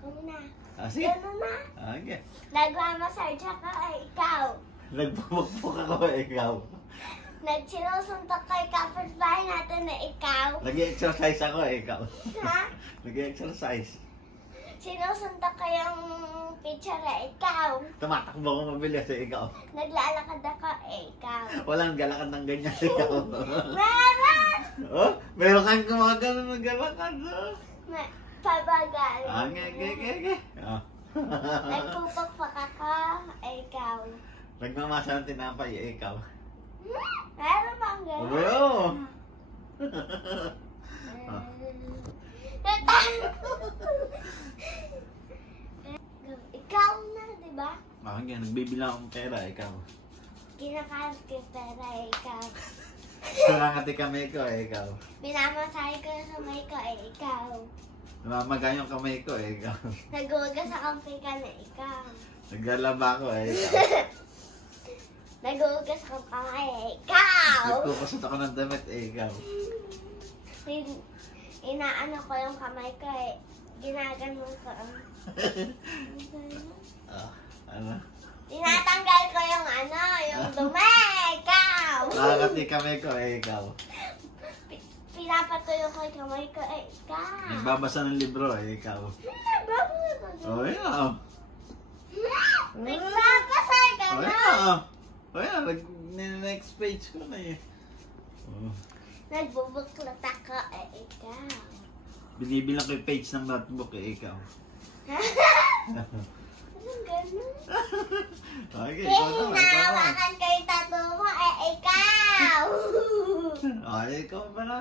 Kami na. Sige. Gano'n na. Okay. Nagmamassage ako ikaw. Nagpupukpuk ako ikaw. Nagsinusuntok kay kapitbahay natin na ikaw. Nag-exercise ako ikaw. Ha? Nag-exercise. Sinusuntok ko yung picture na ikaw. Tumatakbo ko mabilis ikaw. Naglalakad ako ikaw. Walang galakad ng ganyan ikaw. Meron! Oh, meron kang gumagano ng galakad. Oh. Pabagal. Okay. Oh. Nagpupukpuk ako ikaw. Nagmamasa ng tinapay ikaw. Meron bang gano'n? Oh. Ikaw na, di ba? Okay, nagbibilang akong pera ikaw. Kinakalat ko yung pera, ikaw. Nangangati kamay ko ikaw. Minamasahe ko yung kamay ko, ikaw. Namamaga yung kamay ko ikaw. Nagugas ang pika na ikaw. Naglalaba ko ikaw. Nagugas ang kamay, ikaw. Nagpupasot ako ng damit ikaw. Inaano ko yung kamay ko, ginaganon ko. Ano? Tinatanggal ko yung yung dumi, ikaw. Nakakati kamay ko ikaw. Pinapatuyo ko yung kamay ko, ikaw. Nagbabasa ng libro ikaw. Oh, yeah. Nagbabasa ka Oh, na. yeah. Oh, yeah. Next page ko na eh. Oh. Nagbubuklat ako, ikaw. Binibilang ko yung page ng notebook ikaw. Anong ganun? Okay, ikaw naman. Hinahawakan ko yung tattoo mo, ikaw. Oh, ikaw ba na?